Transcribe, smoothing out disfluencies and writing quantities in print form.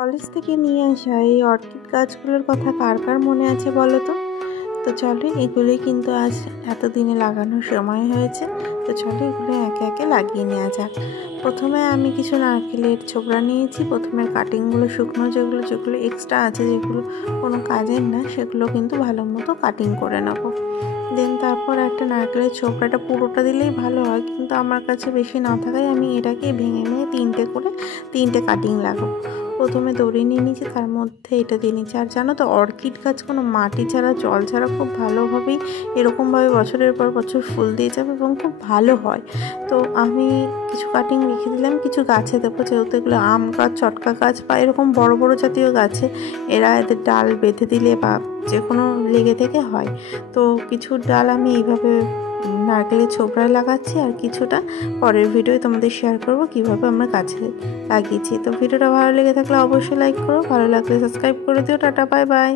College থেকে নিয়ে আসা এই অর্কিড গাছগুলোর কথা কার কার মনে আছে বলো তো। তো চলো এগুলোই কিন্তু আজ এতদিনে লাগানোর সময় হয়েছে। তো চলো এগুলো একে একে লাগিয়ে নেওয়া যাক। প্রথমে আমি কিছু নারকেলের ছোবড়া নিয়েছি। প্রথমে কাটিংগুলো শুকনো যেগুলো এক্সট্রা আছে, যেগুলো কোনো কাজের না, সেগুলো কিন্তু ভালো মতো কাটিং করে নেবো। দেন তারপর একটা নারকেলের ছোবড়াটা পুরোটা দিলেই ভালো হয়, কিন্তু আমার কাছে বেশি না থাকায় আমি এটাকে ভেঙে তিনটে কাটিং লাগাবো। প্রথমে দড়ি নিয়ে নিয়েছি, তার মধ্যে এটা দিয়ে নিচ্ছি। আর জানো তো, অর্কিড গাছ কোনো মাটি ছাড়া জল ছাড়া খুব ভালোভাবেই এরকমভাবে বছরের পর বছর ফুল দিয়ে যাবে এবং খুব ভালো হয়। তো আমি কিছু কাটিং রেখে দিলাম, কিছু গাছে দেবো, যেহেতু এগুলো আম গাছ, চটকা গাছ বা এরকম বড় বড় জাতীয় গাছে এদের ডাল বেঁধে দিলে বা যে কোনো লেগে থেকে হয়। তো কিছু ডাল আমি এইভাবে নারকেলের ছোবড়ায় লাগাচ্ছি, আর কিছুটা পরের ভিডিওয় তোমাদের শেয়ার করব কিভাবে আমরা গাছে লাগিয়েছি। তো ভিডিওটা ভালো লেগে থাকলে অবশ্যই লাইক করো, ভালো লাগলে সাবস্ক্রাইব করে দিও। Tata, bye bye.